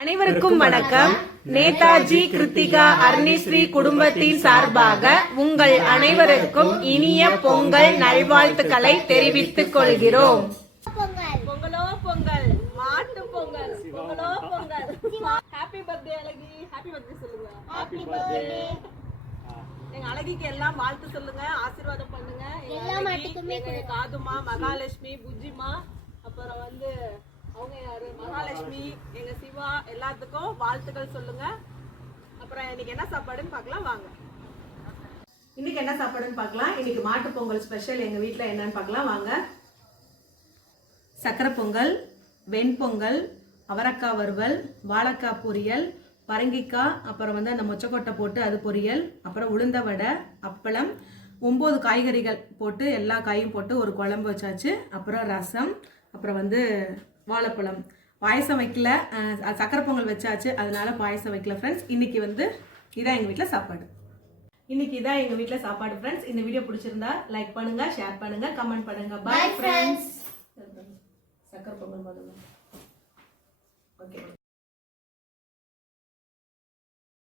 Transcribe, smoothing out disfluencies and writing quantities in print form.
அனைவருக்கும் வணக்கம். நேதாஜி கிருத்திகா அருணிஸ்ரீ குடும்பத்தின் சார்பாக உங்கள் அனைவருக்கும் இனிய பொங்கல் நல்வாழ்த்துக்களை தெரிவித்துக் கொள்கிறோம். பொங்கலோ பொங்கல், மாட்டு பொங்கல், பொங்கலோ பொங்கல். ஹாப்பி பர்த்டே அழகி, ஹாப்பி பர்த்டே சொல்லுங்க. Happy birthday. எங்க அழகிக்கு எல்லாம் வாழ்த்து சொல்லுங்க, ஆசீர்வாதம் பண்ணுங்க. எல்லா மாட்டுக்குமே காதுமா, மகாலட்சுமி, புஜ்ஜிமா, அப்புறம் அவங்க யாரு, மகாலட்சுமி, எங்க சிவா, எல்லாத்துக்கும் வாழ்த்துக்கள் சொல்லுங்க. அப்புறம் இன்னைக்கு என்ன சாப்பாடுன்னு பார்க்கலாம் வாங்க. இன்னைக்கு என்ன சாப்பாடுன்னு பார்க்கலாம். இன்னைக்கு மாட்டு பொங்கல் ஸ்பெஷல் எங்க வீட்டுல என்னன்னு பார்க்கலாம் வாங்க. சக்கரை பொங்கல், வெண்பொங்கல், அவரக்காய் வறுவல், வாழைக்காய் பொரியல், பரங்கிக்காய், அப்புறம் அந்த மொச்சக்கொட்டை போட்டு அது பொரியல், அப்புறம் உளுந்த வடை, அப்பளம், 9 காய்கறிகள் போட்டு எல்லா காயும் போட்டு ஒரு குழம்பு வச்சாச்சு. அப்புறம் ரசம், அப்புறம் வாழைப்பழம். பாயசம் வைக்கல, சக்கரை பொங்கல் வச்சாச்சு, அதனால பாயசம் வைக்கல ஃப்ரெண்ட்ஸ். இன்னைக்கு இதான் எங்க வீட்டில் சாப்பாடு. இன்னைக்கு இதான் எங்க வீட்டில் சாப்பாடு ஃப்ரெண்ட்ஸ். இந்த வீடியோ பிடிச்சிருந்தா லைக் பண்ணுங்க, ஷேர் பண்ணுங்க, கமெண்ட் பண்ணுங்க. Bye friends. சக்கரை பொங்கல் முதல்ல